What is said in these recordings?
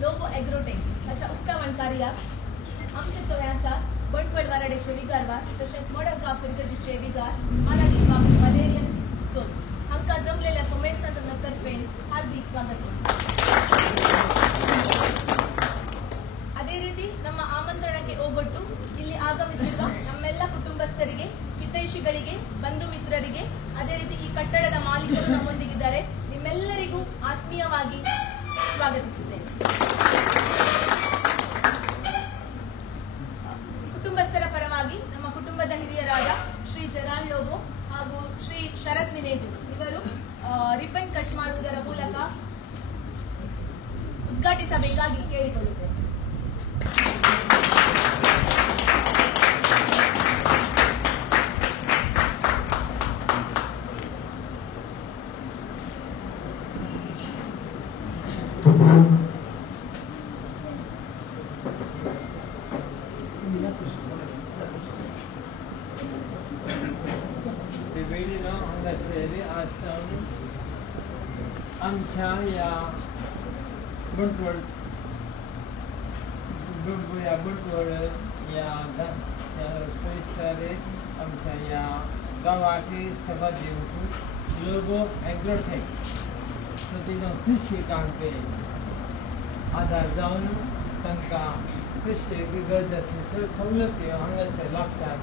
Lobo agrotech अशा उक्तावण कार्याक आमचे सगळे आसात बंटवळ वाराडेचे विगारवार तशेंच मडगांव फिरगजीचे विगार मानाजी बाबू वालेरियन सोस हांकां जमलेल्या समेस्तांच्या तर्फे हार्दिक स्वागत ಅದೇ ರೀತಿ ನಮ್ಮ ಆಮಂತ್ರಣಕ್ಕೆ ಹೋಗೊಟ್ಟು ಇಲ್ಲಿ ಆಗಮಿಸಿರುವ ನಮ್ಮೆಲ್ಲ ಕುಟುಂಬಸ್ಥರಿಗೆ ಹಿತೈಷಿಗಳಿಗೆ ಬಂಧು ಮಿತ್ರರಿಗೆ ಅದೇ ರೀತಿ ಈ ಕಟ್ಟಡದ ಮಾಲೀಕರು ನಮ್ಮೊಂದಿಗಿದ್ದಾರೆ ನಿಮ್ಮೆಲ್ಲರಿಗೂ ಆತ್ಮೀಯವಾಗಿ ಸ್ವಾಗತಿಸುತ್ತೇನೆ ಕುಟುಂಬಸ್ಥರ ಪರವಾಗಿ ನಮ್ಮ ಕುಟುಂಬದ ಹಿರಿಯರಾದ ಶ್ರೀ ಜರಾಲ್ ಲೋಬೋ ಹಾಗೂ ಶ್ರೀ ಶರತ್ ಮಿನೇಜಸ್ ಇವರು ರಿಬನ್ ಕಟ್ ಮಾಡುವುದರ ಮೂಲಕ ಉದ್ಘಾಟಿಸಬೇಕಾಗಿ ಕೇಳಿಕೊಳ್ಳುತ್ತೇನೆ आमच्या या बंटवळ या सोयीस्करे आमच्या या गावाची सभा देऊन लोबो एग्रोटेक सो तिथं कृषी काम केले आधार जावन तांकां कृषी गरजेची सवलती हांगासर लागतात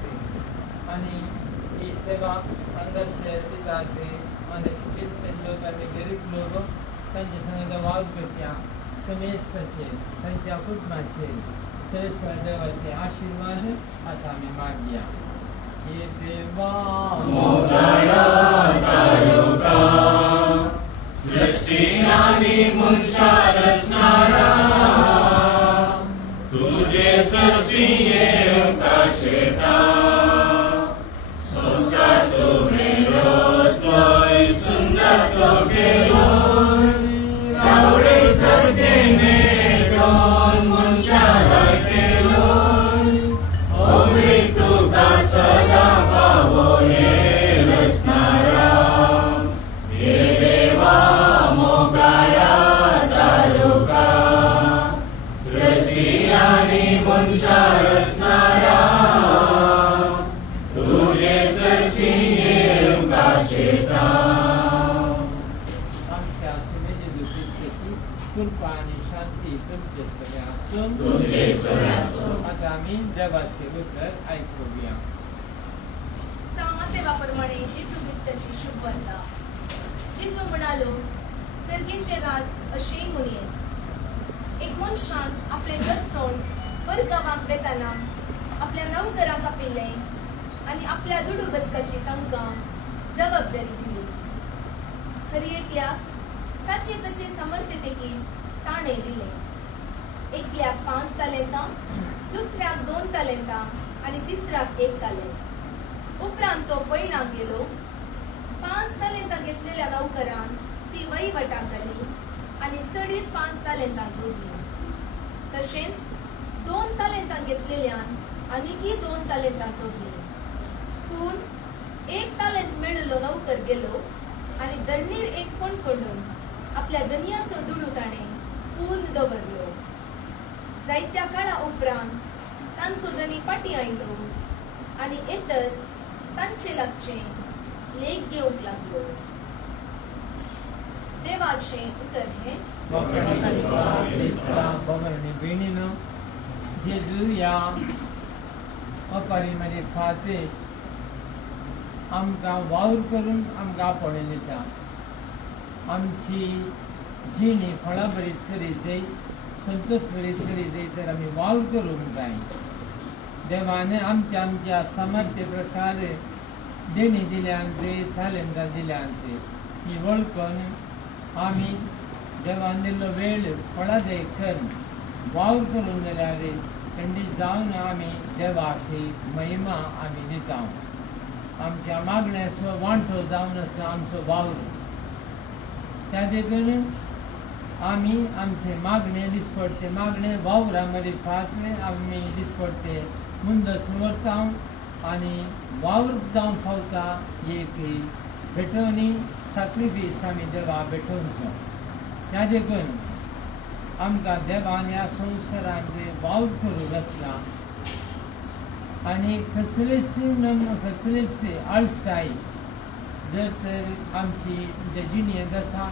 आनी ही सेवा हांगासर दितात आनी स्किल्ड लोक आनी गरीब लोक तांचे संग वावर करच्या समेस्ताचे तांच्या कुटुंबाचे सरेस्वर देवाचे आशीर्वाद आता आमी मागया हे देवा मोगरा तालुका सृष्टी आनी मनशा रचणारा तुझे सृष्टी येवका शेता संसार तुवें रोस्तोय सुंदर तो केलो रावडे सर्गेने दोन मनशाला केलो ओवळी तुका सदा फावो हे रचणारा हे देवा मोगाडा तालुका सृष्टी आनी मनशा रचणारा तुझे सृष्टी येवका शेता कृपा आणि शांती तुमचे सगळे आसून तुझे सगळे आसून आता आम्ही देवाचे उत्तर ऐकूया सामर्थ्यवाप्रमाणे जिसू ख्रिस्ताची शुभ वार्ता जिसू म्हणालो सर्गीचे राज अशें म्हणये एक मनशान आपले घर सोड वर गांवाक वेताना आपल्या नवकरांक आपयले आनी आपल्या दुडू बदकाची तांकां जबाबदारी दिली खरी एकल्याक ताचे ताचे समर्थतेकीन ताणें दिले एकल्याक 5 तालेंतां दुसऱ्याक 2 तालेंतां आनी तिसऱ्याक 1 तालेंत उपरांत तो पैणाक गेलो 5 तालेंतां घेतलेल्या नौकरान ती वहिवटाक घाली आनी सडीत 5 तालेंतां जोडली तशेंच 2 तालेंतां घेतलेल्यान आनीकय 2 तालेंतां जोडली पूण 1 तालेंत मेळिल्लो नौकर गेलो आनी दंडीर एक फोण कडून आपल्या दनयाचो दुडू ताणें पूर्ण दवरलो जायत्या काळा उपरांत तांचो दनी पाटी आयलो आनी येतच तांचे लागचें लेख घेवंक लागलो देवाचें उतर हें भगिनी भयणीनो जेजू या अपारीमध्ये फाते आमकां वावर करून आमकां पळोवन दिता. आमची जिणी फळां बरीच करीत जाय, संतोष बरीच करीत जाय तर आमी वावर करूंक जाय. देवान आमच्या सामर्थ्य प्रकार देणी दिल्यांत तालंतां दिल्यांत ही वळखून आमी देवान दिल्लो वेळ फळां देखून वावर करूंक जाल्यार खंडीत जावन आमी देवाक महिमा आमी दिता. आमच्या मागण्याचो वांटो जावन आसा आमचो वावर. त्या देखून आमी आमचे मागणे दिसपडटे मागणे वावरा मदीं फात आमी दिसपडटे मुंदस व्हरता आनी वावर जावन पावता एक भेटोवणी सॅक्रिफीस आमी देवाक भेटोवचो. त्या देखून आमकां देवान ह्या संवसारांत वावर करूंक आसला आनी कसलीच आळसाय जर तर आमची जिणेंत आसा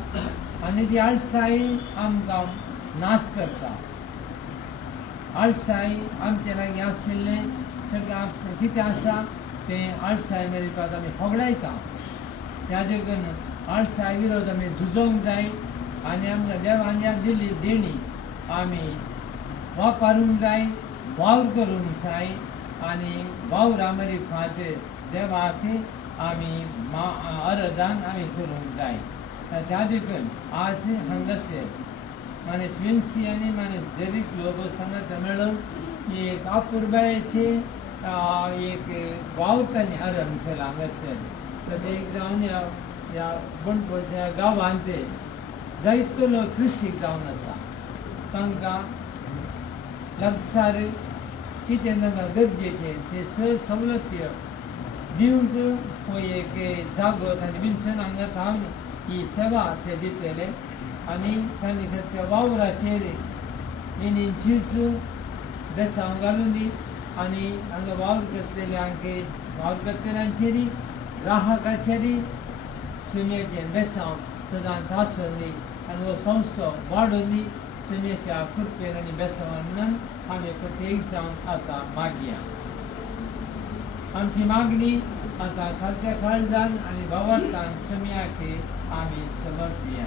आनी ती आळसाय आमकां नाश करता. आळसाय आमचे लागीं आशिल्लें सगळें कितें आसा तें आळसाय मेळपाक आमी होगडायता. त्या देखून आळसाय विरोध आमी झुजोवंक जाय आनी आमकां देवान ह्या दिल्ली देणी आमी वापरूंक जाय, वावर करूंक जाय आनी वावरा मदीं फाट देवाक आमी आराधन आमी करूंक जाय. त्या देखून आज हांगासर मानेस विन्सी आनी मानेस डेरिक लोबो सांगात मेळून एक अपुर्बायेचे एक वावर तांणी आरंभ केला हांगासर. तर एक जावन ह्या बंडपळच्या गांवांत जायतो लोक कृशीक जावन आसा. तांकां लागसार कितें तांकां गरजेचें ते सवलत्यो दिवंक हो एक जागो तांणी विन्सन हांगा थावन ही सेवा ते दितले आनी तांणी खंयच्या वावराचेर इनिंचीच बेसांव घालून दी आनी हांगा वावर करतल्यांक वावर करतल्यांचेरी ग्राहकाचेरी सुन्येचें बेसांव सदांच आसून दी आनी हो संस्थो वाडोवन दी. सुन्येच्या कृपेन आनी बेसांवान आमी प्रत्येक जावन आतां मागया. आमची मागणी आतां खालच्या काळजान आनी भावार्थान सुम्याक आमी समर्पया.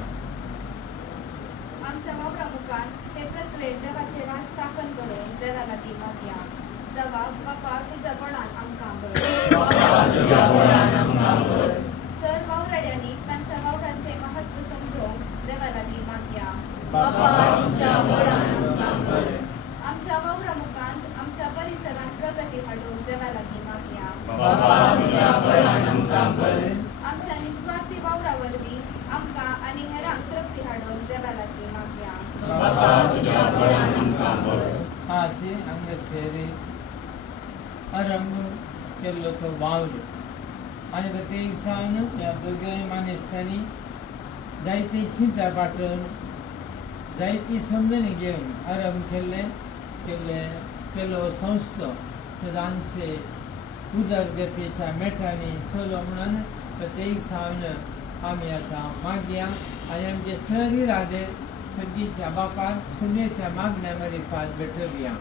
आमच्या वावरा मुखार हे प्रतवेद देवाचे राज स्थापन करून देवा लागीं मागया. जबाब बापा तुज्या बळान आमकां भर. सर वावराड्यांनी तांच्या वावराचे महत्व समजोवंक देवा लागीं मागया. आमच्या वावरा मुखांत आमच्या परिसरांत प्रगती हाडून देवा लागीं मागया. आमच्या निस्वार्थी वावरा वरवीं आमकां आनी हेरांक तृप्ती हाडून देवा लागीं मागया. आज हांगासर आरंभ केल्लो तो वावर आनी प्रत्येक जावन ह्या भुरग्या मानेसांनी जायती चिंता पाटून जायती समजणी घेवन आरंभ केल्लो संस्थो सदांचे उदरगतीच्या मेठांनी चलो म्हणून प्रत्येक जावन आमी आतां मागया आनी आमचे शरिरादेर सर्गीच्या बापाक सुन्येच्या मागण्या मदीं फाट भेटोवया.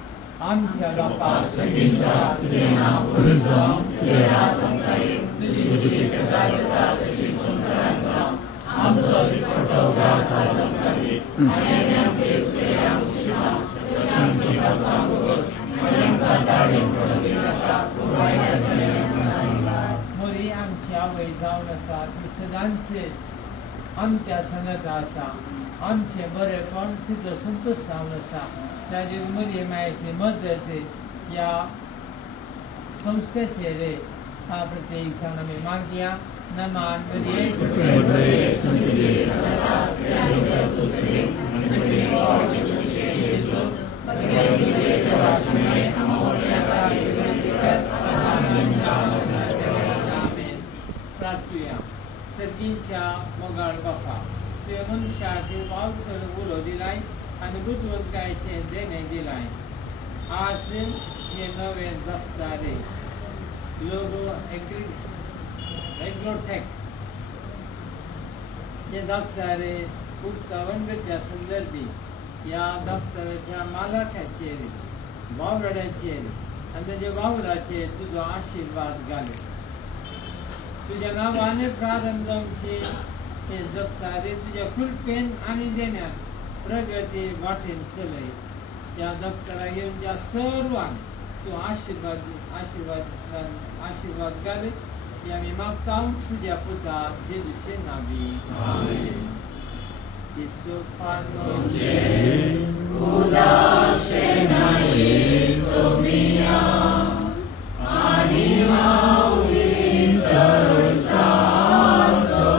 आमच्या बापाक सर्गीच्या तुझे नाव बरें जावं, तुझे राज आमकां येवं, तुजी खुशी सदां जाता तशी संवसारांत जावं. आमचो दिसपट्टो ग्रास आज आमकां दी आनी आमचे सुयेरांक शिकवा तशी आमची पातळां भोगोस आनी आमकां दाडेन पडूंक दिनाका पूण वायटांतल्यान आमकां निवार. मोरी आमची आवय जावन आसा ती सदांच आमच्या सांगात आसा. आमचे बरेपण तिजो संतोश जावन आसा. ताजेर मोरये मायेची मजत ह्या संस्थेचेर प्रत्येक जाण आमी मागया. नमान मोरये प्रार्थुया. सर्गीच्या मोगाळ बापा तुवें मनशाचेर वावर करून उलो दिलाय आनी बुद्धिमत्तायेचें देणें दिलाय. आज हे नवें दफ्तर लोगो एग्रोटेक हे दफ्तर उक्तावंगच्या संदर्भी ह्या दफ्तराच्या मालकाचेर वावराचे आणि जे वावराचे तुझो आशीर्वाद घाले तुझ्या नावाने प्रारंभ जाऊचे हे जगतारे तुझ्या कृपेन आणि देण्यात प्रगती वाटेन चलय त्या दफ्तरा येऊन ज्या सर्वांक तू आशीर्वाद घाले हे आम्ही मागता तुझ्या पुता जेजूचे नावी आमेन. Isso fanno Buddha Shena Yesu Mia Anima Winter Sadoro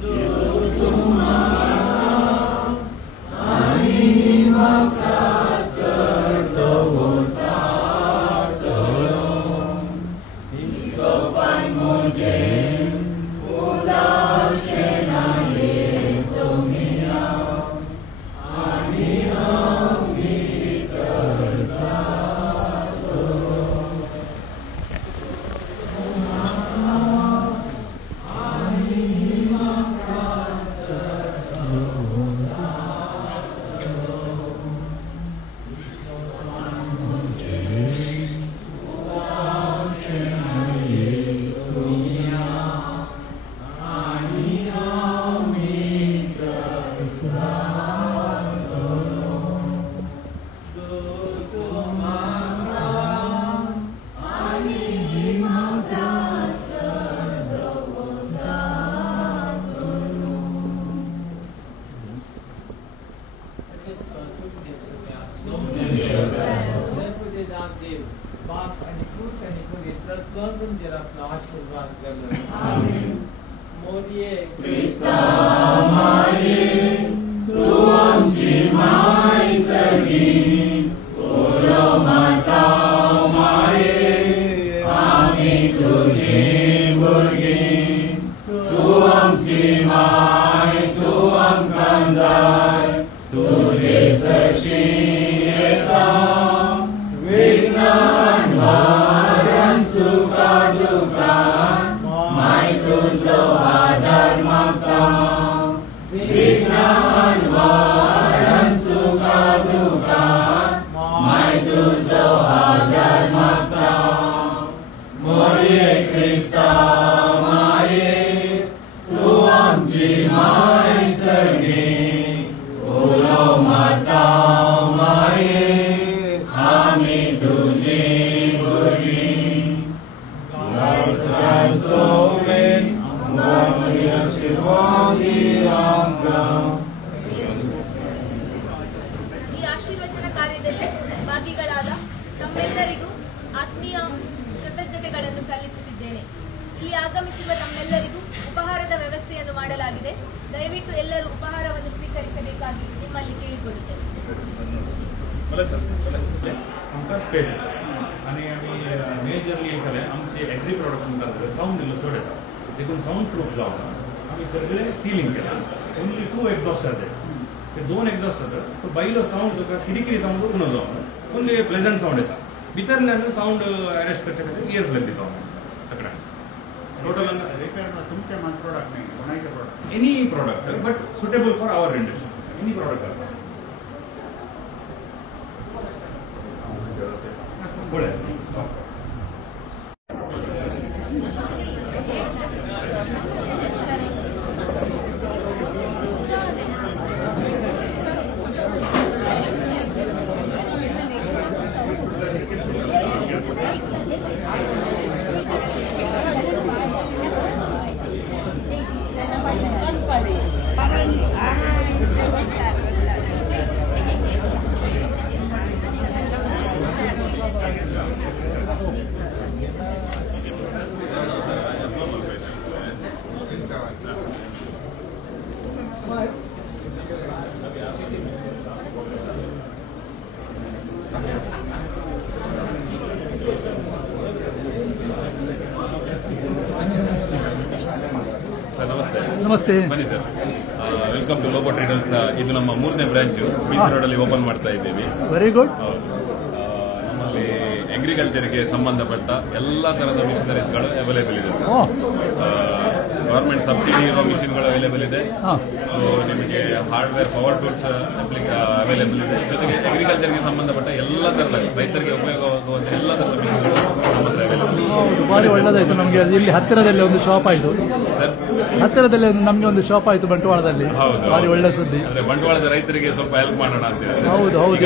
Dutuma Anima Praser Dovo Sadoro Isso fanno Buddha Shena ಈ ಆಶೀರ್ವಚನ ಕಾರ್ಯದಲ್ಲಿ ಭಾಗಿಗಳಾದ ತಮ್ಮೆಲ್ಲರಿಗೂ ಆತ್ಮೀಯ ಕೃತಜ್ಞತೆಗಳನ್ನು ಸಲ್ಲಿಸುತ್ತಿದ್ದೇನೆ. ಇಲ್ಲಿ ಆಗಮಿಸಿರುವ ತಮ್ಮೆಲ್ಲರಿಗೂ ಉಪಹಾರದ ವ್ಯವಸ್ಥೆಯನ್ನು ಮಾಡಲಾಗಿದೆ. ದಯವಿಟ್ಟು ಎಲ್ಲರೂ ಉಪಹಾರವನ್ನು ಸ್ವೀಕರಿಸಬೇಕಾಗಿ निम्मल्ली केळिಕೊಳ್ಳುತ್ತೇನೆ. आमकां स्पेस आसा आनी आमी मेजरली खरें आमचे एग्री प्रॉडक्ट म्हणटा सावंड इल्लो चड येता देखून सावंड प्रूफ जावना आमी सगळें सिलींग केलां. ओन्ली 2 exhaust जाय ते 2 exhaust जाता तो भायलो सावंड तुका किरी सावंड उणो जावना ओन्ली प्लेजंट सावंड येता. भितरल्यान सावंड अरेस्ट करचे खातीर इयर प्लग दिता सगळ्यांक टोटल तुमचे प्रोडक्ट नाही कोणाचे product any product but suitable for our rendition any product बरें ಸರ್ ನಮಸ್ತೆ. ನಮಸ್ತೆ. ಬನ್ನಿ ಸರ್. Welcome to Lobo Traders. ಇದು ನಮ್ಮ 3ನೇ ಬ್ರಾಂಚ್ ಬೀಚ್ ರೋಡಲ್ಲಿ ಓಪನ್ ಮಾಡ್ತಾ ಇದ್ದೀವಿ. Very good. ನಮ್ಮಲ್ಲಿ ಅಗ್ರಿಕಲ್ಚರ್ಗೆ ಸಂಬಂಧಪಟ್ಟ ಎಲ್ಲ ತರಹದ ಮಿಷನರೀಸ್ಗಳು ಅವೈಲೇಬಲ್ ಇದೆ. ಗವರ್ಮೆಂಟ್ ಸಬ್ಸಿಡಿ ಇರೋ ಮಿಷಿನ್ಗಳು ಅವೈಲೇಬಲ್ ಇದೆ. ಸೊ ನಿಮಗೆ ಹಾರ್ಡ್ವೇರ್ ಪವರ್ ಟೂಲ್ಸ್ ಅವೈಲೇಬಲ್ ಇದೆ. ಜೊತೆಗೆ ಅಗ್ರಿಕಲ್ಚರ್ಗೆ ಸಂಬಂಧಪಟ್ಟ ಎಲ್ಲ ತರದ ರೈತರಿಗೆ ಉಪಯೋಗವಾಗುವಂಥ ಎಲ್ಲ ತರದ ಮಿಷಿನ್ಗಳು ನಮ್ಮ ಹತ್ರ ಅವೈಲೇಬಲ್. ಭಾರಿ ಒಳ್ಳೆದಾಯ್ತು ನಮಗೆ. ಇಲ್ಲಿ ಹತ್ತಿರದಲ್ಲಿ ಒಂದು ಶಾಪ್ ಆಯಿತು ಸರ್, ಹತ್ತಿರದಲ್ಲಿ ನಮಗೆ ಒಂದು ಶಾಪ್ ಆಯಿತು ಬಂಟ್ವಾಳದಲ್ಲಿ. ಭಾರಿ ಒಳ್ಳೆ ಸುದ್ದಿ. ಅಂದ್ರೆ ಬಂಟ್ವಾಳದ ರೈತರಿಗೆ ಸ್ವಲ್ಪ ಹೆಲ್ಪ್ ಮಾಡೋಣ ಅಂತ ಹೇಳಿ. ಹೌದು ಹೌದು.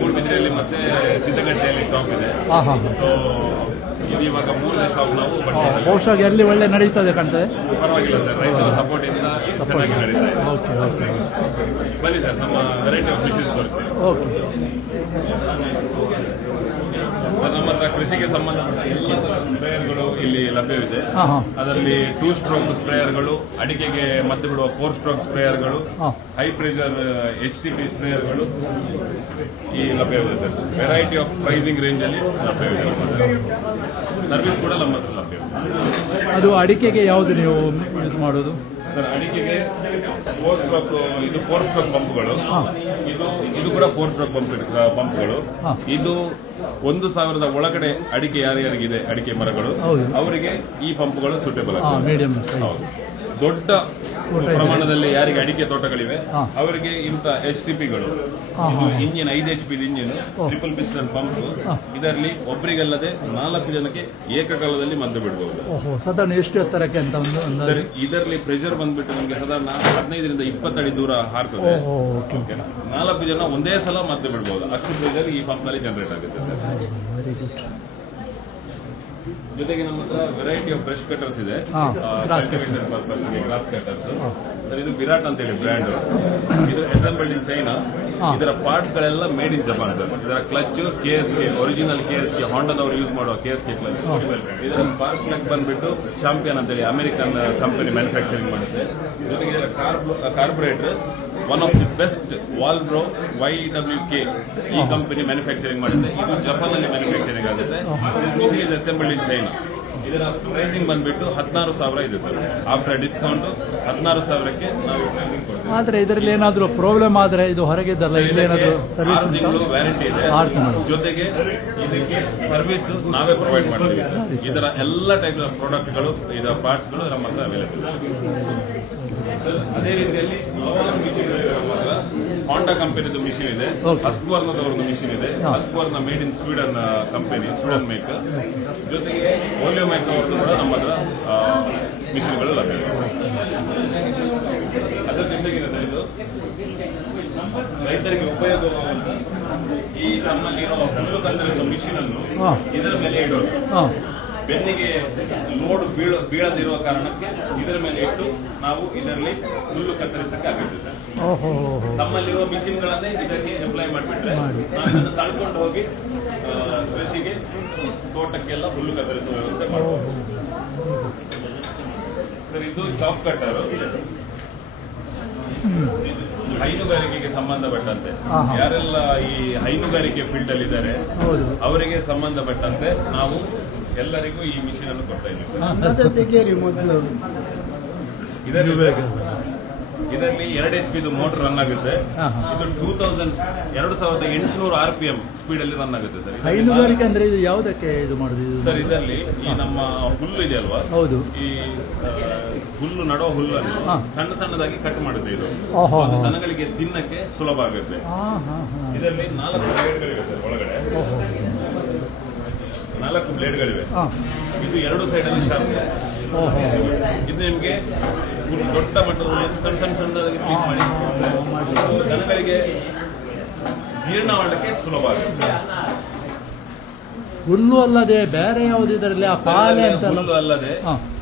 ಮೂಡುಬಿದ್ರೆಯಲ್ಲಿ ಮತ್ತೆ ಸಿದ್ದಗಟ್ಟೆಯಲ್ಲಿ ಶಾಪ್ ಇದೆ. ಸೊ ಇದು ಇವಾಗ 3ನೇ ಶಾಪ್ ನಾವು ಬಹುಶಃ ಎಲ್ಲಿ ಒಳ್ಳೆ ನಡೀತದೆ ಕಾಣ್ತದೆ. ಪರವಾಗಿಲ್ಲ ಸರ್, ರೈತರ ಸಪೋರ್ಟ್ ಇಂದ ಚೆನ್ನಾಗಿ ನಡೀತಾ ಇದೆ. Okay okay. ಬನ್ನಿ ಸರ್, ನಮ್ಮ ವೆರೈಟಿ ಆಫ್ ಮಿಷನ್ಸ್ ತೋರಿಸ್ತೀವಿ. ಓಕೆ. ನಮ್ಮ ಹತ್ರ ಕೃಷಿಗೆ ಸಂಬಂಧಪಟ್ಟ ಎಲ್ಲ ಸ್ಪ್ರೇಯರ್ಗಳು ಇಲ್ಲಿ ಲಭ್ಯವಿದೆ. ಅದರಲ್ಲಿ 2 ಸ್ಟ್ರೋಕ್ ಸ್ಪ್ರೇಯರ್ಗಳು, ಅಡಿಕೆಗೆ ಮದ್ದು ಬಿಡುವ 4 ಸ್ಟ್ರೋಕ್ ಸ್ಪ್ರೇಯರ್ಗಳು, ಹೈ ಪ್ರೆಷರ್ HTP ಸ್ಪ್ರೇಯರ್ಗಳು ಈ ಲಭ್ಯವಿದೆ sir. Variety of pricing range ಅಲ್ಲಿ ಲಭ್ಯವಿದೆ. ಸರ್ವಿಸ್ ಕೂಡ ನಮ್ಮ ಹತ್ರ ಲಭ್ಯವಿದೆ. ಅದು ಅಡಿಕೆಗೆ ಯಾವುದು ನೀವು ಯೂಸ್ ಮಾಡೋದು ಸರ್? ಅಡಿಕೆಗೆ 4 ಸ್ಟ್ರೋಕ್, ಇದು 4 ಸ್ಟ್ರೋಕ್ ಪಂಪ್ಗಳು. ಇದು ಕೂಡ 4 ಸ್ಟ್ರೋಕ್ ಪಂಪ್ಗಳು. ಇದು 1,000 ಒಳಗಡೆ ಅಡಿಕೆ ಯಾರ್ಯಾರಿಗಿದೆ ಅಡಿಕೆ ಮರಗಳು ಅವರಿಗೆ ಈ ಪಂಪ್ಗಳು ಸೂಟೇಬಲ್ ಆಗ್ತದೆ. ದೊಡ್ಡ ಪ್ರಮಾಣದಲ್ಲಿ ಯಾರಿಗೆ ಅಡಿಕೆ ತೋಟಗಳಿವೆ ಅವರಿಗೆ ಇಂಥ HTPಗಳು, engine 5 HP engine, triple piston pump. ಇದರಲ್ಲಿ ಒಬ್ಬರಿಗಲ್ಲದೆ 4 ಜನಕ್ಕೆ ಏಕಕಾಲದಲ್ಲಿ ಮದ್ದು ಬಿಡಬಹುದು. ಸಾಧಾರಣ ಎಷ್ಟು ಎತ್ತರಕ್ಕೆ ಅಂತ ಸರ್, ಇದರಲ್ಲಿ ಪ್ರೆಷರ್ ಬಂದ್ಬಿಟ್ಟು ನಮಗೆ ಸಾಧಾರಣ 15 ರಿಂದ 20 ಅಡಿ ದೂರ ಹಾರ್ತದೆ. 4 ಜನ ಒಂದೇ ಸಲ ಮದ್ದು ಬಿಡಬಹುದು. ಅಷ್ಟು ಪ್ರೆಷರ್ ಈ ಪಂಪ್ ನಲ್ಲಿ ಜನರೇಟ್ ಆಗುತ್ತೆ ಸರ್. ಜೊತೆಗೆ ನಮ್ಮ ಹತ್ರ ವೆರೈಟಿ ಆಫ್ ಬ್ರಷ್ ಕಟರ್ಸ್ ಇದೆ. Cultivation purpose grass cutters sir. ಇದು ವಿರಾಟ್ ಅಂತ ಹೇಳಿ ಬ್ರ್ಯಾಂಡ್. ಇದು ಅಸೆಂಬಲ್ಡ್ ಇನ್ ಚೈನಾ. ಇದರ ಪಾರ್ಟ್ಸ್ ಗಳೆಲ್ಲ ಮೇಡ್ ಇನ್ ಜಪಾನ್ ಸರ್. ಇದರ ಕ್ಲಚ್ KSK ಒರಿಜಿನಲ್ KSK ಹಾಂಡಾದವರು ಯೂಸ್ ಮಾಡುವ KSK ಕ್ಲಚ್. ಇದರ ಸ್ಪಾರ್ಕ್ ಪ್ಲಗ್ ಬಂದ್ಬಿಟ್ಟು ಚಾಂಪಿಯನ್ ಅಂತ ಹೇಳಿ ಅಮೆರಿಕನ್ ಕಂಪನಿ ಮ್ಯಾನುಫ್ಯಾಕ್ಚರಿಂಗ್ ಮಾಡುತ್ತೆ. ಜೊತೆಗೆ ಇದರ carburettor one of the best Walbro YWK ಈ ಕಂಪನಿ ಮ್ಯಾನುಫ್ಯಾಕ್ಚರಿಂಗ್ ಮಾಡುತ್ತೆ. ಇದು ಜಪಾನ್ ಅಲ್ಲಿ ಮ್ಯಾನುಫ್ಯಾಕ್ಚರಿಂಗ್ ಆಗುತ್ತೆ. This is assembled in China. ಇದರ ಪ್ರೈಸಿಂಗ್ ಬಂದ್ಬಿಟ್ಟು 16,000 ಇದೆ ಸರ್. ಆಫ್ಟರ್ ಡಿಸ್ಕೌಂಟ್ 16,000ಕ್ಕೆ ನಾವು ಪ್ರೈಸಿಂಗ್ ಕೊಡ್ತೀವಿ. ಆದ್ರೆ ಇದರಲ್ಲಿ ಏನಾದ್ರು ಪ್ರಾಬ್ಲಮ್ ಆದ್ರೆ ಇದು ಹೊರಗಿದ್ದಲ್ಲ, ಇಲ್ಲೇನಾದ್ರು ಸರ್ವಿಸ್ 6 ತಿಂಗಳು ವ್ಯಾರಂಟಿ ಇದೆ. ಜೊತೆಗೆ ಇದಕ್ಕೆ ಸರ್ವಿಸ್ ನಾವೇ ಪ್ರೊವೈಡ್ ಮಾಡ್ತೀವಿ. ಇದರ ಎಲ್ಲ ಟೈಪ್ ಆಫ್ ಪ್ರಾಡಕ್ಟ್ಗಳು, ಇದರ ಪಾರ್ಟ್ಸ್ಗಳು ನಮ್ಮ ಹತ್ರ ಅವೈಲೇಬಲ್ ಇದೆ. ಅದೇ ರೀತಿಯಲ್ಲಿ ಹಲವಾರು ಮಿಷಿನ್ ನಮ್ಮ ಹತ್ರ. ಹಾಂಡಾ ಕಂಪನಿದು ಮಿಷಿನ್ ಇದೆ, ಹಸ್ಕ್ವರ್ನದವ್ರದ್ದು ಮಿಷಿನ್ ಇದೆ. ಹಸ್ಕ್ವರ್ನ made in Sweden company, Sweden make. ಜೊತೆಗೆ ಓಲಿಯೋ ಮೇಕ್ ಅವ್ರದ್ದು ಕೂಡ ನಮ್ಮ ಹತ್ರ ಮಿಷಿನ್ಗಳು ಲಭ್ಯವಿದೆ. ಅದರ ಜೊತೆಗೆ ಇದು ರೈತರಿಗೆ ಉಪಯೋಗವಾಗುವಂತ ಈ ನಮ್ಮಲ್ಲಿರೋ ಹುಲ್ಲು ಕತ್ತರಿಸುವ ಮಿಷಿನ್ ಅನ್ನು ಇದರ ಮೇಲೆ ಇಡೋದು. ಬೆನ್ನಿಗೆ ಲೋಡ್ ಬೀಳದಿರುವ ಕಾರಣಕ್ಕೆ ಇದರ ಮೇಲೆ ಇಟ್ಟು ನಾವು ಇದರಲ್ಲಿ ಹುಲ್ಲು ಕತ್ತರಿಸಕ್ಕೆ ಆಗುತ್ತೆ ಸರ್. ನಮ್ಮಲ್ಲಿರುವ ಮಿಷಿನ್ಗಳನ್ನೇ ಇದಕ್ಕೆ ಅಪ್ಲೈ ಮಾಡಿಬಿಟ್ರೆ ನಾವು ಇದನ್ನು ತಳ್ಕೊಂಡು ಹೋಗಿ ಕೃಷಿಗೆ, ತೋಟಕ್ಕೆಲ್ಲ ಹುಲ್ಲು ಕತ್ತರಿಸುವ ವ್ಯವಸ್ಥೆ ಮಾಡಬಹುದು ಸರ್. ಇದು ಚಾಪ್ ಕಟ್ಟರ್, ಹೈನುಗಾರಿಕೆಗೆ ಸಂಬಂಧಪಟ್ಟಂತೆ ಯಾರೆಲ್ಲ ಈ ಹೈನುಗಾರಿಕೆ ಫೀಲ್ಡ್ ಅಲ್ಲಿ ಇದ್ದಾರೆ ಅವರಿಗೆ ಸಂಬಂಧಪಟ್ಟಂತೆ ನಾವು ಎಲ್ಲರಿಗೂ ಈ ಮಿಷಿನ್ ಅನ್ನು ಕೊಡ್ತಾ ಇದ್ದೀವಿ. ಇದರಲ್ಲಿ 2 HP ಮೋಟರ್ ರನ್ ಆಗುತ್ತೆ. ಇದು 2,800 RPM ಸ್ಪೀಡ್ ಅಲ್ಲಿ ರನ್ ಆಗುತ್ತೆ ಸರ್. ಹೈನುಗಾರಿಕೆ ಅಂದ್ರೆ ಇದು ಯಾವುದಕ್ಕೆ ಇದು ಮಾಡುದು ಸರ್? ಇದರಲ್ಲಿ ಈ ನಮ್ಮ ಹುಲ್ಲು ಇದೆ ಅಲ್ವಾ, ಹೌದು, ಈ ಹುಲ್ಲು ನಡೋ ಹುಲ್ಲನ್ನು ಸಣ್ಣ ಸಣ್ಣದಾಗಿ ಕಟ್ ಮಾಡುತ್ತೆ. ಇದು ದನಗಳಿಗೆ ತಿನ್ನಕ್ಕೆ ಸುಲಭ ಆಗುತ್ತೆ. ಇದರಲ್ಲಿ 4 ಬ್ಲೇಡ್ಗಳಿವೆ ಸರ್. ಒಳಗಡೆ 4 ಬ್ಲೇಡ್ಗಳಿವೆ. ಇದು 2 ಸೈಡ್ ಅಲ್ಲಿ ಶಾರ್ಪ್. ಇದು ನಿಮ್ಗೆ ದೊಡ್ಡ ಮಟ್ಟದ ಸಣ್ಣದಾಗಿ ಪೀಸ್ ಮಾಡಿ ದನಗಳಿಗೆ ಜೀರ್ಣ ಮಾಡಲಿಕ್ಕೆ ಸುಲಭ ಆಗುತ್ತೆ. ಹುಲ್ಲು ಅಲ್ಲದೆ ಬೇರೆ ಯಾವ್ದು ಇದರಲ್ಲಿ ಪಾಲೆ ಅಂತ ಹುಲ್ಲು ಅಲ್ಲದೆ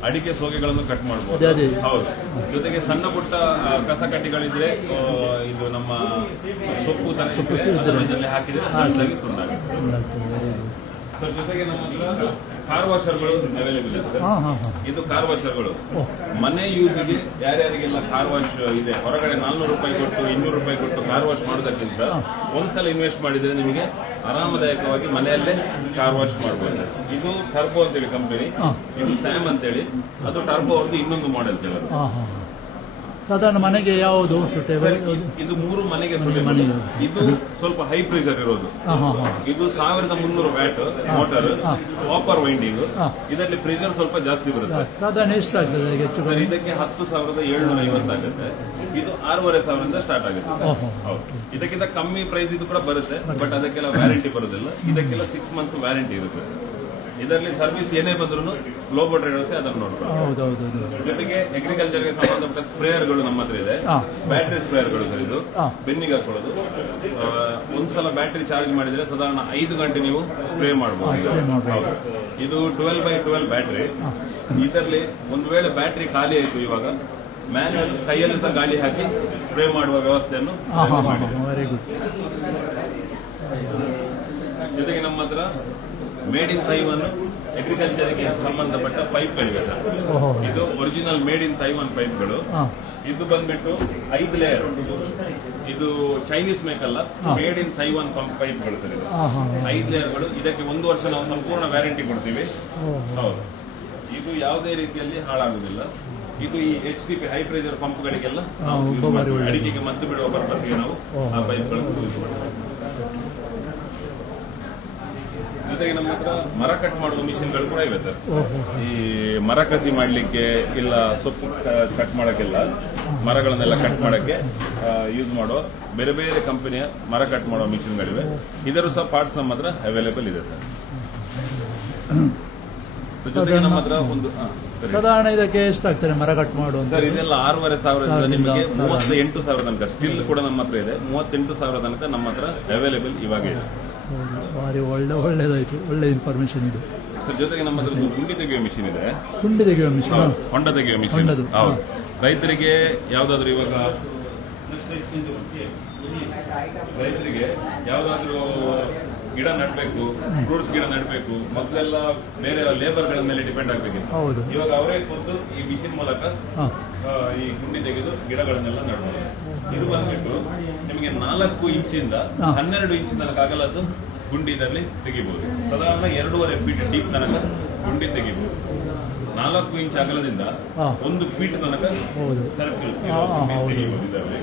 ಅಡಿಕೆ ಸೋಗೆಗಳನ್ನು ಕಟ್ ಮಾಡಬಹುದು. ಹೌದು. ಜೊತೆಗೆ ಸಣ್ಣ ಪುಟ್ಟ ಕಸ ಕಡ್ಡಿಗಳಿದ್ರೆ ಇದು ನಮ್ಮ ಸೊಪ್ಪು ಹಾಕಿದ್ರೆ ಸಣ್ಣದಾಗಿ ತುಂಡಾಗುತ್ತೆ. ಜೊತೆಗೆ ನಮ್ಮ ಕಾರ್ ವಾಷರ್ಗಳು ಅವೈಲೇಬಲ್ ಇದೆ ಸರ್. ಇದು ಕಾರ್ ವಾಷರ್ಗಳು ಮನೆ ಯೂಸ್ಗೆ ಯಾರ್ಯಾರಿಗೆಲ್ಲ ಕಾರ್ ವಾಶ್ ಇದೆ, ಹೊರಗಡೆ 400 ರೂಪಾಯಿ ಕೊಟ್ಟು 200 ರೂಪಾಯಿ ಕೊಟ್ಟು ಕಾರ್ ವಾಶ್ ಮಾಡೋದಕ್ಕಿಂತ ಒಂದ್ಸಲ ಇನ್ವೆಸ್ಟ್ ಮಾಡಿದ್ರೆ ನಿಮಗೆ ಆರಾಮದಾಯಕವಾಗಿ ಮನೆಯಲ್ಲೇ ಕಾರ್ ವಾಶ್ ಮಾಡಬಹುದು. ಇದು ಟರ್ಬೋ ಅಂತೇಳಿ ಕಂಪನಿ, ಇದು ಸ್ಯಾಮ್ ಅಂತೇಳಿ, ಅದು ಟರ್ಬೋ ಅವ್ರದ್ದು ಇನ್ನೊಂದು ಮಾಡೆಲ್ ಕೆಲವರು. ಸಾಧಾರಣ ಮನೆಗೆ ಯಾವುದು ಸುಟೇಬಲ್? ಇದು 3 ಮನೆಗೆ ಮನೆಗೆ. ಇದು ಸ್ವಲ್ಪ ಹೈ ಪ್ರೆಷರ್ ಇರೋದು. ಇದು 1300 ವ್ಯಾಟ್ ಮೋಟರ್, ಕಾಪರ್ ವೈಂಡಿಂಗ್. ಇದರಲ್ಲಿ ಪ್ರೆಷರ್ ಸ್ವಲ್ಪ ಜಾಸ್ತಿ ಬರುತ್ತೆ. ಸಾಧಾರಣ ಎಷ್ಟು ಆಗ್ತದೆ ಹೆಚ್ಚು? ಇದಕ್ಕೆ 10,750 ಆಗುತ್ತೆ. ಇದು 6,500 ಸ್ಟಾರ್ಟ್ ಆಗುತ್ತೆ. ಹೌದು. ಇದಕ್ಕಿಂತ ಕಮ್ಮಿ ಪ್ರೈಸ್ ಇದು ಕೂಡ ಬರುತ್ತೆ, ಬಟ್ ಅದಕ್ಕೆಲ್ಲ ವ್ಯಾರಂಟಿ ಬರೋದಿಲ್ಲ. ಇದಕ್ಕೆಲ್ಲ 6 ಮಂತ್ಸ್ ವ್ಯಾರಂಟಿ ಇರುತ್ತೆ. ಇದರಲ್ಲಿ ಸರ್ವಿಸ್ ಏನೇ ಬಂದ್ರು ಗ್ಲೋಬಲ್ ಟ್ರೇಡರ್ಸ್ ಅದನ್ನು ನೋಡ್ತಾರೆ. ಜೊತೆಗೆ ಅಗ್ರಿಕಲ್ಚರ್ಗೆ ಸಂಬಂಧಪಟ್ಟ ಸ್ಪ್ರೇಯರ್ಗಳು ನಮ್ಮ ಹತ್ರ ಇದೆ. ಬ್ಯಾಟರಿ ಸ್ಪ್ರೇಯರ್ಗಳು ಸರ್, ಇದು ಬೆನ್ನಿಗೆ ಹಾಕೊಳ್ಳೋದು. ಒಂದ್ಸಲ ಬ್ಯಾಟರಿ ಚಾರ್ಜ್ ಮಾಡಿದ್ರೆ ಸಾಧಾರಣ 5 ಗಂಟೆ ನೀವು ಸ್ಪ್ರೇ ಮಾಡಬಹುದು. ಇದು 12x12 ಬ್ಯಾಟರಿ. ಇದರಲ್ಲಿ ಒಂದು ವೇಳೆ ಬ್ಯಾಟರಿ ಖಾಲಿ ಆಯ್ತು, ಇವಾಗ ಮ್ಯಾನ್ಯಲ್ ಕೈಯಲ್ಲಿ ಸಹ ಗಾಳಿ ಹಾಕಿ ಸ್ಪ್ರೇ ಮಾಡುವ ವ್ಯವಸ್ಥೆಯನ್ನು ಜೊತೆಗೆ ನಮ್ಮ ಹತ್ರ ಮೇಡ್ ಇನ್ ತೈವಾನ್ ಅಗ್ರಿಕಲ್ಚರ್ಗೆ ಸಂಬಂಧಪಟ್ಟ ಪೈಪ್ಗಳಿವೆ ಸರ್. ಇದು ಒರಿಜಿನಲ್ ಮೇಡ್ ಇನ್ ತೈವಾನ್ ಪೈಪ್ಗಳು. ಇದು ಬಂದ್ಬಿಟ್ಟು 5 ಲೇಯರ್. ಇದು ಚೈನೀಸ್ ಮೇಕ್ ಅಲ್ಲ, ಮೇಡ್ ಇನ್ ತೈವಾನ್ ಪೈಪ್ಗಳು ಸರ್. ಇದು 5 ಲೇಯರ್ಗಳು. ಇದಕ್ಕೆ 1 ವರ್ಷ ನಾವು ಸಂಪೂರ್ಣ ವ್ಯಾರಂಟಿ ಕೊಡ್ತೀವಿ. ಹೌದು. ಇದು ಯಾವುದೇ ರೀತಿಯಲ್ಲಿ ಹಾಳಾಗುವುದಿಲ್ಲ. ಇದು ಈ HTP ಹೈ ಪ್ರೆಷರ್ ಪಂಪ್ಗಳಿಗೆಲ್ಲ ಅಡಿಕೆಗೆ ಮದ್ದು ಬಿಡುವ ಪರ್ಪಸ್ಗೆ ನಾವು ಆ ಪೈಪ್ಗಳನ್ನು ಯೂಸ್ ಮಾಡ್ತೀವಿ. ಜೊತೆಗೆ ನಮ್ಮ ಹತ್ರ ಮರ ಕಟ್ ಮಾಡುವ ಮಿಷಿನ್ಗಳು ಕೂಡ ಇವೆ ಸರ್. ಈ ಮರ ಕಸಿ ಮಾಡಲಿಕ್ಕೆ ಇಲ್ಲ ಸೊಪ್ಪು ಕಟ್ ಮಾಡೋಕ್ಕೆಲ್ಲ, ಮರಗಳನ್ನೆಲ್ಲ ಕಟ್ ಮಾಡೋಕ್ಕೆ ಯೂಸ್ ಮಾಡೋ ಬೇರೆ ಬೇರೆ ಕಂಪನಿಯ ಮರ ಕಟ್ ಮಾಡುವ ಮಿಷಿನ್ಗಳಿವೆ. ಇದರ ಸಹ ಪಾರ್ಟ್ಸ್ ನಮ್ಮ ಹತ್ರ ಅವೈಲೇಬಲ್ ಇದೆ ಸರ್. ಜೊತೆಗೆ ನಮ್ಮ ಹತ್ರ ಒಂದು ಸಾಧಾರಣ ಇದಕ್ಕೆ ಎಷ್ಟಾಗ್ತದೆ ಮರ ಕಟ್ ಮಾಡುವ ಸರ್? ಇದೆಲ್ಲ 6,500 ನಿಮಗೆ 38,000 ತನಕ ಸ್ಟಿಲ್ ಕೂಡ ನಮ್ಮ ಹತ್ರ ಇದೆ. 38,000 ತನಕ ನಮ್ಮ ಹತ್ರ ಅವೈಲೇಬಲ್ ಇವಾಗ ಇದೆ. ಭಾರಿ ಒಳ್ಳೆದಾಯ್ತು, ಒಳ್ಳೆ ಇನ್ಫಾರ್ಮೇಶನ್ ಇದೆ. ಜೊತೆಗೆ ನಮ್ಮ ಹತ್ರ ಗುಂಡಿ ತೆಗೆಯುವ ಮಿಷಿನ್ ಇದೆ. ಗುಂಡಿ ತೆಗೆಯುವ ಮಿಷಿನ್, ಹೊಂಡ ತೆಗೆಯುವ ಮಿಷಿನ್. ಹೌದು. ರೈತರಿಗೆ ಯಾವ್ದಾದ್ರು ಇವಾಗ ಗಿಡ ನೆಡಬೇಕು, ಫ್ರೂಟ್ಸ್ ಗಿಡ ನೆಡಬೇಕು, ಮೊದಲೆಲ್ಲ ಬೇರೆ ಲೇಬರ್ ಗಳ ಮೇಲೆ ಡಿಪೆಂಡ್ ಆಗ್ಬೇಕಿತ್ತು. ಇವಾಗ ಅವರೇ ಕೂತು ಈ ಮಿಷಿನ್ ಮೂಲಕ ಈ ಗುಂಡಿ ತೆಗೆದು ಗಿಡಗಳನ್ನೆಲ್ಲ ನೆಡಬಹುದು. ಇದು ಬಂದ್ಬಿಟ್ಟು ನಿಮಗೆ 4 ಇಂಚಿಂದ 12 ಇಂಚ್ ತನಕ ಅಗಲದ್ದು ಗುಂಡಿ ಇದರಲ್ಲಿ ತೆಗಿಬಹುದು. ಸಾಧಾರಣ 2.5 ಫೀಟ್ ಡೀಪ್ ತನಕ ಗುಂಡಿ ತೆಗಿಬಹುದು. 4 ಇಂಚ್ ಅಗಲದಿಂದ 1 ಫೀಟ್ ತನಕ ಸರ್ಕಲ್ ತೆಗಿಬಹುದು. ಇದರಲ್ಲಿ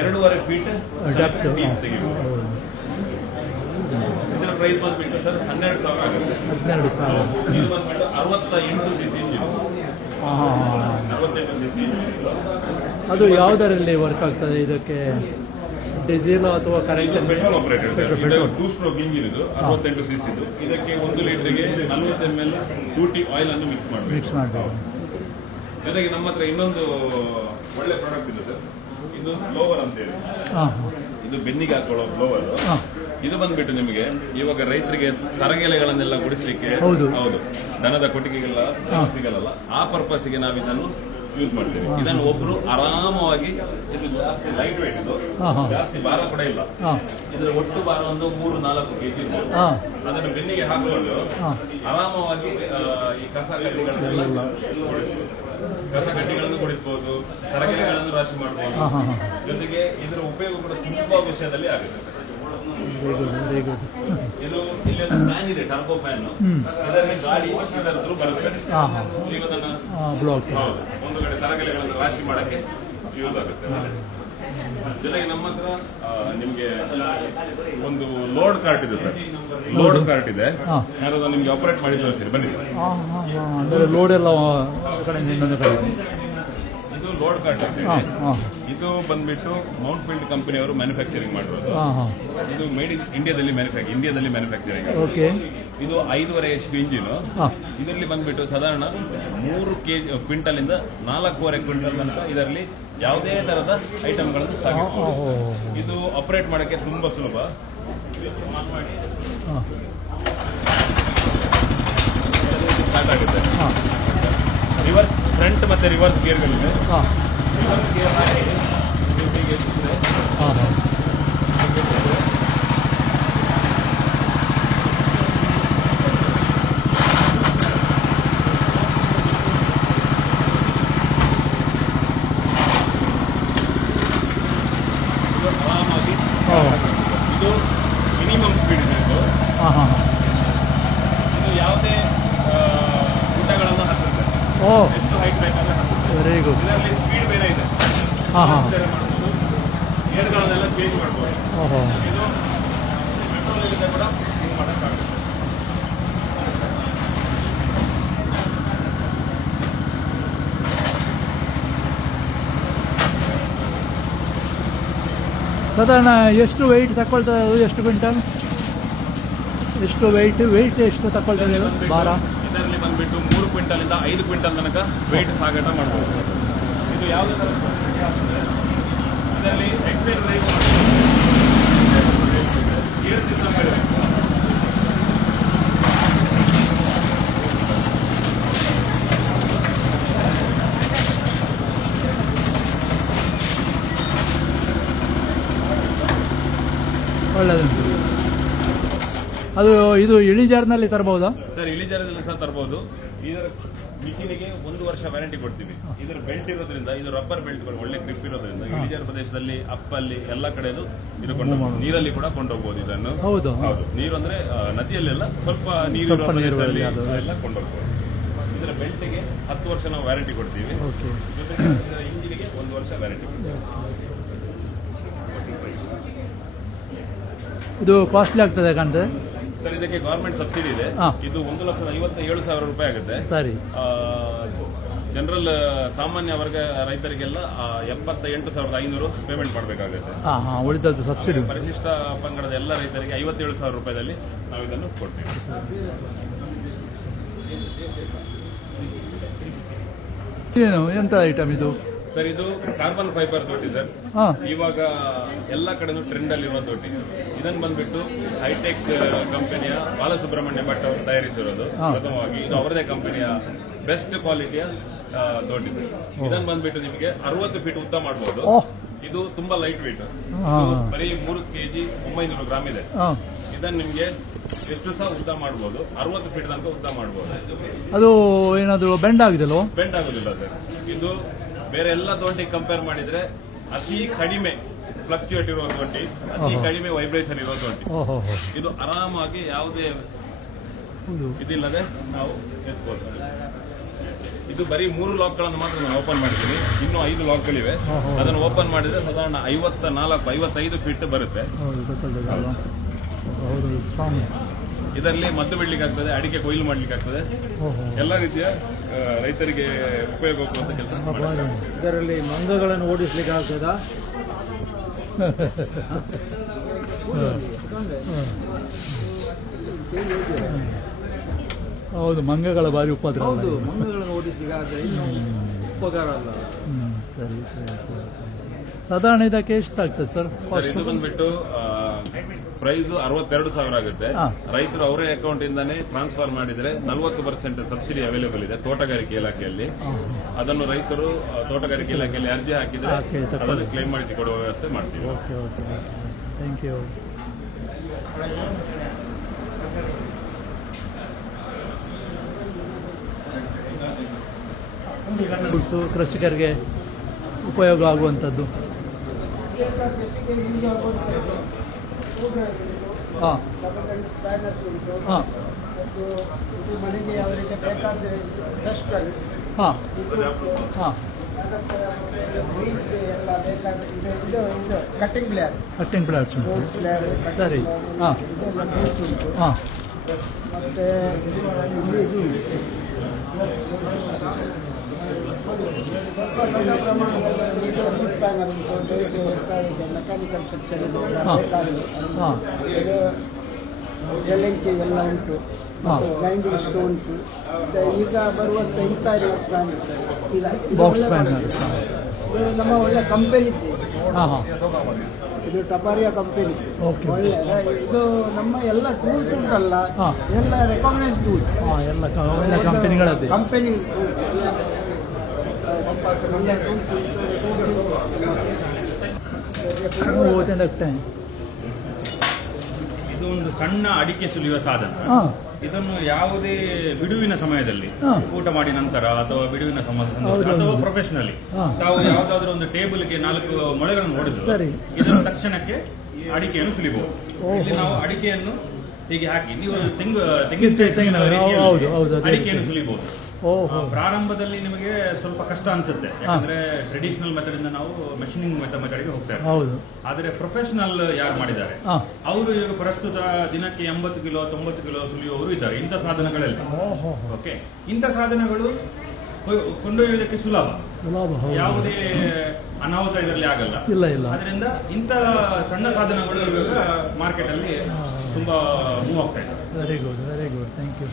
2.5 ಫೀಟ್ ಡೀಪ್ ತೆಗಿಬಹುದು. ಇದರ ಪ್ರೈಸ್ ಬಂದ್ಬಿಟ್ಟು ಸರ್ 12,000 ಆಗುತ್ತೆ. 12,000. ಇದು ಬಂದ್ಬಿಟ್ಟು 68 cc ಇಂಜಿನ್. 68 cc engine. ಅದು ಯಾವುದರಲ್ಲಿ ವರ್ಕ್ ಆಗ್ತದೆ? ಇದಕ್ಕೆ ಡೀಸೆಲ್ ಅಥವಾ ಕರೆಂಟ್? Petrol operated. ಇದು 2 ಸ್ಟ್ರೋಕ್ ಇಂಜಿನ್. ಇದು 68 cc ಇದು. ಇದಕ್ಕೆ 1 ಲೀಟರ್ಗೆ 40 ml 2T ಆಯಿಲ್ ಅನ್ನು ಮಿಕ್ಸ್ ಮಾಡಬೇಕು. ಜೊತೆಗೆ ನಮ್ಮ ಹತ್ರ ಇನ್ನೊಂದು ಒಳ್ಳೆ ಪ್ರಾಡಕ್ಟ್ ಇದೆ ಸರ್. ಇದು ಬ್ಲೋವರ್ ಅಂತ ಹೇಳಿ. ಇದು ಬೆನ್ನಿಗೆ ಹಾಕೊಳ್ಳೋ ಬ್ಲೋವರ್. ಇದು ಬಂದ್ಬಿಟ್ಟು ನಿಮಗೆ ಇವಾಗ ರೈತರಿಗೆ ತರಗೆಲೆಗಳನ್ನೆಲ್ಲ ಗುಡಿಸ್ಲಿಕ್ಕೆ, ಹೌದು, ದನದ ಕೊಟ್ಟಿಗೆಗೆಲ್ಲ ಸಿಗಲ್ಲ, ಆ ಪರ್ಪಸ್ಗೆ ನಾವು ಇದನ್ನು ಯೂಸ್ ಮಾಡ್ತೇವೆ. ಇದನ್ನು ಒಬ್ರು ಆರಾಮವಾಗಿ, ಇದು ಜಾಸ್ತಿ ಲೈಟ್ ವೇಟ್, ಇದು ಜಾಸ್ತಿ ಭಾರ ಕೂಡ ಇಲ್ಲ. ಇದರ ಒಟ್ಟು ಭಾರ ಒಂದು 3-4 kg. ಅದನ್ನು ಬೆನ್ನಿಗೆ ಹಾಕಿಕೊಂಡು ಆರಾಮವಾಗಿ ಈ ಕಸ ಕಡ್ಡಿಗಳನ್ನು ಗುಡಿಸಬಹುದು, ತರಗೆಲೆಗಳನ್ನು ರಾಶಿ ಮಾಡಬಹುದು. ಜೊತೆಗೆ ಇದರ ಉಪಯೋಗ ಕೂಡ ತುಂಬಾ ವಿಷಯದಲ್ಲಿ ಆಗುತ್ತೆ. ಇದು ಇಲ್ಲಿ ಒಂದು ಫ್ಯಾನ್ ಇದೆ, ಟರ್ಬೋ ಫ್ಯಾನ್. ಇದರಲ್ಲಿ ಗಾಳಿ ಇದರ ಥ್ರೂ ಬರುತ್ತೆ. ಈಗ ಒಂದು ಕಡೆ ತರಗೆಲೆಗಳನ್ನು ರಾಶಿ ಮಾಡಕ್ಕೆ ಯೂಸ್ ಆಗುತ್ತೆ. ಜೊತೆಗೆ ನಮ್ಮ ಹತ್ರ ನಿಮ್ಗೆ ಒಂದು ಲೋಡ್ ಕಾರ್ಟ್ ಇದೆ ಸರ್. ಲೋಡ್ ಕಾರ್ಟ್ ಇದೆ, ಯಾರಾದ್ರೂ ನಿಮ್ಗೆ ಆಪರೇಟ್ ಮಾಡಿ ತೋರಿಸ್ತೀರಿ, ಬನ್ನಿ. ಲೋಡ್ ಎಲ್ಲ ಇದು ಲೋಡ್ ಕಾರ್ಟ್ ಇದೆ. ಇದು ಬಂದ್ಬಿಟ್ಟು ಮೌಂಟ್ ಫೀಲ್ಡ್ ಕಂಪನಿಯವರು ಮ್ಯಾನುಫ್ಯಾಕ್ಚರಿಂಗ್ ಮಾಡಿರೋದು. ಇದು ಮೇಡ್ ಇನ್ ಇಂಡಿಯಾದಲ್ಲಿ ಮ್ಯಾನುಫ್ಯಾಕ್ಚರಿಂಗ್. ಇದು 5.5 HP ಇಂಜಿನ್. ಇದರಲ್ಲಿ ಬಂದ್ಬಿಟ್ಟು ಸಾಧಾರಣ 3 ಕ್ವಿಂಟಲ್ ಇಂದ 4.5 ಕ್ವಿಂಟಲ್ ತನಕ ಇದರಲ್ಲಿ ಯಾವುದೇ ತರದ ಐಟಮ್ಗಳನ್ನು ಸಾಗಿಸಬಹುದು. ಇದು ಆಪರೇಟ್ ಮಾಡಕ್ಕೆ ತುಂಬಾ ಸುಲಭ. ಸ್ಟಾರ್ಟ್ ಆಗುತ್ತೆ. ರಿವರ್ಸ್, ಫ್ರಂಟ್ ಮತ್ತೆ ರಿವರ್ಸ್ ಗೇರ್ಗಳಿವೆ. ರಿವರ್ಸ್ ಗೇರ್ ಹಾಕಿ ಆರಾಮಾಗಿ. ಇದು ಮಿನಿಮಮ್ ಸ್ಪೀಡ್ ಇದೆ. ಇದು ಯಾವುದೇ ಗುಡ್ಡಗಳನ್ನು ಹತ್ತುತ್ತೆ. ಎಷ್ಟು ಹೈಟ್ ಬೇಕಾದ್ರೆ ಹತ್ತುತ್ತೆ. Very good. ಇದರಲ್ಲಿ ಸ್ಪೀಡ್ ಬೇರೆ ಇದೆ. ಹಾಂ ಹಾಂ ಮಾಡ್ಬೋದು, ಗೇರ್ಗಳನ್ನೆಲ್ಲ ಚೇಂಜ್ ಮಾಡ್ಬೋದು. ಓಹೋ ಇದು ಪೆಟ್ರೋಲ್ ಕೂಡ ಹಿಂಗೆ ಮಾಡೋಕ್ಕಾಗುತ್ತೆ. ಸಾಧಾರಣ ಎಷ್ಟು ವೆಯ್ಟ್ ತಗೊಳ್ತದೆ ಅದು? ಎಷ್ಟು ಕ್ವಿಂಟಲ್? ಎಷ್ಟು ವೆಯ್ಟ್ ಎಷ್ಟು ತಗೊಳ್ತದೆ ಭಾರ? ಇದರಲ್ಲಿ ಬಂದ್ಬಿಟ್ಟು 3 ಕ್ವಿಂಟಲಿಂದ 5 ಕ್ವಿಂಟಲ್ ತನಕ ವೆಯ್ಟ್ ಸಾಗಾಟ ಮಾಡ್ಬೋದು. ಇದು ಯಾವುದೇ ಥರ ಇದರಲ್ಲಿ ಎಕ್ಸ್ಪೈರ್ ರೈಸ್ ಗೇರ್ ಸಿಸ್ಟಮ್ ಇದೆ. ಒಳ್ಳೆಯದುಂಟು. ಅದು ಇದು ಇಳಿಜಾರಿನಲ್ಲಿ ತರಬಹುದಾ ಸರ್? ಇಳಿಜಾರದಲ್ಲಿ ಸಹ ತರಬಹುದು. ಇದರ ಮಿಷಿನಿಗೆ 1 ವರ್ಷ ವ್ಯಾರಂಟಿ ಕೊಡ್ತೀವಿ. ಇದರ ಬೆಲ್ಟ್ ಇರೋದ್ರಿಂದ, ಇದು ರಬ್ಬರ್ ಬೆಲ್ಟ್ಗಳು ಒಳ್ಳೆ ಗ್ರಿಪ್ ಇರೋದ್ರಿಂದ ಇಳಿಜಾರ ಪ್ರದೇಶದಲ್ಲಿ ಅಪ್ಪಲ್ಲಿ ಎಲ್ಲ ಕಡೆದು ಇದು ಕೊಂಡೋಗ್ಬೋದು. ನೀರಲ್ಲಿ ಕೂಡ ಕೊಂಡೋಗ್ಬೋದು ಇದನ್ನು. ಹೌದು ಹೌದು, ನೀರು ಅಂದ್ರೆ ನದಿಯಲ್ಲೆಲ್ಲ ಸ್ವಲ್ಪ ನೀರು ಪ್ರದೇಶದಲ್ಲಿ ಎಲ್ಲ ಕೊಂಡೋಗ್ಬೋದು. ಇದರ ಬೆಲ್ಟ್ಗೆ 10 ವರ್ಷ ನಾವು ವ್ಯಾರಂಟಿ ಕೊಡ್ತೀವಿ. ಜೊತೆಗೆ ಇದರ ಇಂಜಿನಿಗೆ 1 ವರ್ಷ ವ್ಯಾರಂಟಿ ಕೊಡ್ತೀವಿ. ಇದು ಕಾಸ್ಟ್ಲಿ ಆಗ್ತದೆ ಕಾಣ್ತದೆ ಸರ್. ಇದಕ್ಕೆ ಗವರ್ಮೆಂಟ್ ಸಬ್ಸಿಡಿ ಇದೆ. ಇದು 1,57,000 ರೂಪಾಯಿ ಆಗುತ್ತೆ. ಸರಿ. ಜನರಲ್ ಸಾಮಾನ್ಯ ವರ್ಗ ರೈತರಿಗೆಲ್ಲ 78,500 ಪೇಮೆಂಟ್ ಮಾಡಬೇಕಾಗುತ್ತೆ. ಉಳಿದದ್ದು ಸಬ್ಸಿಡಿ. ಪರಿಶಿಷ್ಟ ಪಂಗಡದ ಎಲ್ಲ ರೈತರಿಗೆ 57,000 ರೂಪಾಯಿದಲ್ಲಿ ನಾವು ಇದನ್ನು ಕೊಡ್ತೀವಿ. ಏನು ಎಂತ ಐಟಮ್ ಇದು ಸರ್? ಇದು ಕಾರ್ಬನ್ ಫೈಬರ್ ದೊಡ್ಡಿ ಸರ್. ಇವಾಗ ಎಲ್ಲ ಕಡೆನೂ ಟ್ರೆಂಡ್ ಅಲ್ಲಿರುವ ದೊಡ್ಡಿ. ಇದನ್ನು ಬಂದ್ಬಿಟ್ಟು ಹೈಟೆಕ್ ಕಂಪನಿಯ ಬಾಲಸುಬ್ರಹ್ಮಣ್ಯ ಭಟ್ ಅವರು ತಯಾರಿಸಿರೋದು ಪ್ರಥಮವಾಗಿ. ಇದು ಅವರದೇ ಕಂಪನಿಯ ಬೆಸ್ಟ್ ಕ್ವಾಲಿಟಿಯ ದೊಡ್ಡಿ. ಇದನ್ನು ಬಂದ್ಬಿಟ್ಟು ನಿಮಗೆ 60 ಫೀಟ್ ಉದ್ದ ಮಾಡಬಹುದು. ಇದು ತುಂಬಾ ಲೈಟ್ ವೇಟ್. ಬರೀ 3 kg 900 ಗ್ರಾಮ್ ಇದೆ. ಇದನ್ನು ನಿಮಗೆ ಎಷ್ಟು ಸಹ ಉದ್ದ ಮಾಡಬಹುದು. 60 ಫೀಟ್ ತನಕ ಉದ್ದ ಮಾಡಬಹುದು. ಅದು ಏನಾದ್ರು ಬೆಂಡ್ ಆಗುದಿಲ್ಲ? ಬೆಂಡ್ ಆಗುದಿಲ್ಲ ಸರ್. ಇದು ಬೇರೆ ಎಲ್ಲ ದೊಡ್ಡಿ ಕಂಪೇರ್ ಮಾಡಿದ್ರೆ ಅತಿ ಕಡಿಮೆ ಫ್ಲಕ್ಚುಯೇಟ್ ಇರೋ ದೊಡ್ಡಿ, ಅತಿ ಕಡಿಮೆ ವೈಬ್ರೇಷನ್ ಇರೋ ದೊಡ್ಡಿ. ಇದು ಆರಾಮಾಗಿ ಯಾವುದೇ ಇದಿಲ್ಲದೆ ನಾವು ಎತ್ಬೋದು. ಇದು ಬರೀ 3 ಲಾಕ್ಗಳನ್ನು ಮಾತ್ರ ನಾನು ಓಪನ್ ಮಾಡಿದ್ದೀನಿ. ಇನ್ನೂ 5 ಲಾಕ್ಗಳಿವೆ. ಅದನ್ನು ಓಪನ್ ಮಾಡಿದ್ರೆ ಸಾಧಾರಣ 54-55 ಫೀಟ್ ಬರುತ್ತೆ. ಇದರಲ್ಲಿ ಮದ್ದು ಬಿಡ್ಲಿಕ್ಕೆ ಆಗ್ತದೆ, ಅಡಿಕೆ ಕೊಯ್ಲು ಮಾಡ್ಲಿಕ್ಕೆ ಆಗ್ತದೆ. ಎಲ್ಲ ರೀತಿಯ ರೈತರಿಗೆ ಉಪಯೋಗ ಆಗುವಂತ ಕೆಲಸ. ಇದರಲ್ಲಿ ಮಂಗಗಳನ್ನು ಓಡಿಸ್ಲಿಕ್ಕೆ ಆಗ್ತದಾ? ಹೌದು, ಮಂಗಗಳ ಬಾರಿ ಉಪದ್ರ. ಹೌದು, ಮಂಗಗಳನ್ನು ಓಡಿಸ್ಲಿಕ್ಕೆ ಆದ್ರೆ ಇನ್ನು ಉಪಕಾರ ಅಲ್ಲ. ಸರಿ ಸರಿ ಸರಿ. ಸಾಧಾರಣ ಇದಕ್ಕೆ ಎಷ್ಟು ಆಗ್ತದೆ ಸರ್? ಇದು ಬಂದ್ಬಿಟ್ಟು ಪ್ರೈಸ್ 62,000 ಆಗುತ್ತೆ. ರೈತರು ಅವರೇ ಅಕೌಂಟ್ ಇಂದಾನೆ ಟ್ರಾನ್ಸ್ಫರ್ ಮಾಡಿದ್ರೆ 40% ಸಬ್ಸಿಡಿ ಅವೈಲೇಬಲ್ ಇದೆ ತೋಟಗಾರಿಕೆ ಇಲಾಖೆಯಲ್ಲಿ. ಅದನ್ನು ರೈತರು ತೋಟಗಾರಿಕೆ ಇಲಾಖೆಯಲ್ಲಿ ಅರ್ಜಿ ಹಾಕಿದ್ರೆ ಅದನ್ನು ಕ್ಲೇಮ್ ಮಾಡಿಸಿ ಕೊಡುವ ವ್ಯವಸ್ಥೆ ಮಾಡ್ತೀವಿ. Okay okay, thank you. ಕೃಷಿಕರಿಗೆ ಉಪಯೋಗ ಆಗುವಂಥದ್ದು. ಮನೆಗೆ ಅವರಿಗೆ ಬೇಕಾದ ಡಸ್ಟರ್, ಎಲ್ಲ ಬೇಕಾದ ಇದು ಕಟ್ಟಿಂಗ್ ಪ್ಲೇಯರ್, ಸರಿ. ಮತ್ತೆ ಇದು ಸ್ವಲ್ಪ ದೊಡ್ಡ ಪ್ರಮಾಣದಲ್ಲಿ ಸ್ಪ್ಯಾನರ್ ಉಂಟು, ಮೆಕ್ಯಾನಿಕಲ್ ಸೆಕ್ಷನ್ ಇದು ಎಲೆಂಚಿ ಎಲ್ಲ ಉಂಟು, ಗ್ರೈಂಡಿಂಗ್ ಸ್ಟೋನ್ಸ್. ಈಗ ಬರುವಂಥ ಇಂಥ ಸ್ಪ್ಯಾನರ್ಸ್ ನಮ್ಮ ಒಳ್ಳೆ ಕಂಪನಿ ಇದೆ. ಇದು ಟಪಾರಿಯಾ ಕಂಪನಿ, ಒಳ್ಳೆ. ಇದು ನಮ್ಮ ಎಲ್ಲ ಟೂಲ್ಸ್ ಉಂಟಲ್ಲ, ಎಲ್ಲ ರೆಕಗ್ನೈಸ್ ಟೂಲ್ಸ್, ಎಲ್ಲ ಕಂಪನಿಗಳದ್ದು. ಕಂಪನಿ ಟೂಲ್ಸ್ ಇದು ಒಂದು ಸಣ್ಣ ಅಡಿಕೆ ಸುಲಿಯುವ ಸಾಧನ. ಇದನ್ನು ಯಾವುದೇ ಬಿಡುವಿನ ಸಮಯದಲ್ಲಿ, ಊಟ ಮಾಡಿ ನಂತರ ಅಥವಾ ಬಿಡುವಿನ ಅಥವಾ ಪ್ರೊಫೆಷನಲಿ ತಾವು ಯಾವುದಾದ್ರೂ ಒಂದು ಟೇಬಲ್ಗೆ 4 ಮೊಳೆಗಳನ್ನು ಹೊಡೆದು ಇದನ್ನು ತಕ್ಷಣಕ್ಕೆ ಅಡಿಕೆಯನ್ನು ಸುಲಿಬಹುದು. ಇಲ್ಲಿ ನಾವು ಅಡಿಕೆಯನ್ನು ಹೀಗೆ ಹಾಕಿ ನೀವು ತೆಂಗಿನ ಹೌದು, ಹೌದು, ಅದೇ ಅಡಿಕೆಯನ್ನು ರೀತಿ. ಸುಲಿಬಹುದು. ಓಹೋ. ಪ್ರಾರಂಭದಲ್ಲಿ ನಿಮಗೆ ಸ್ವಲ್ಪ ಕಷ್ಟ ಅನ್ಸುತ್ತೆ, ಯಾಕಂದ್ರೆ ಟ್ರೆಡಿಷನಲ್ ಮೆಥಡ್ ಇಂದ ನಾವು ಮೆಷಿನಿಂಗ್ ಮೆಥಡ್ಗೆ ಹೋಗ್ತೇವೆ. ಹೌದು. ಆದರೆ ಪ್ರೊಫೆಷನಲ್ ಯಾರು ಮಾಡಿದ್ದಾರೆ ಹಾ. ಅವರು ಈಗ ಪ್ರಸ್ತುತ ದಿನಕ್ಕೆ 80 ಕಿಲೋ 90 ಕಿಲೋ ಸುಲಿಯುವವರು ಇದ್ದಾರೆ ಇಂಥ ಸಾಧನಗಳೆಲ್ಲ. ಓಹೋ. ಓಕೆ, ಇಂಥ ಸಾಧನಗಳು ಕೊಂಡೊಯ್ಯುವುದಕ್ಕೆ ಸುಲಭ, ಹೌದು. ಯಾವುದೇ ಅನಾಹುತ ಇದರಲ್ಲಿ ಆಗಲ್ಲ. ಇಲ್ಲ. ಅದರಿಂದ ಇಂಥ ಸಣ್ಣ ಸಾಧನಗಳು ಇವಾಗ ಮಾರ್ಕೆಟ್ ಅಲ್ಲಿ ತುಂಬಾ ಮೂವ್ ಆಗ್ತಾ ಇದೆ. Very good, thank you.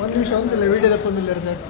ಒಂದು ನಿಮಿಷ ಒಂದಿಲ್ಲ ವಿಡಿಯೋ ತಕ್ಕೊಂದಿಲ್ಲ ಸರ್.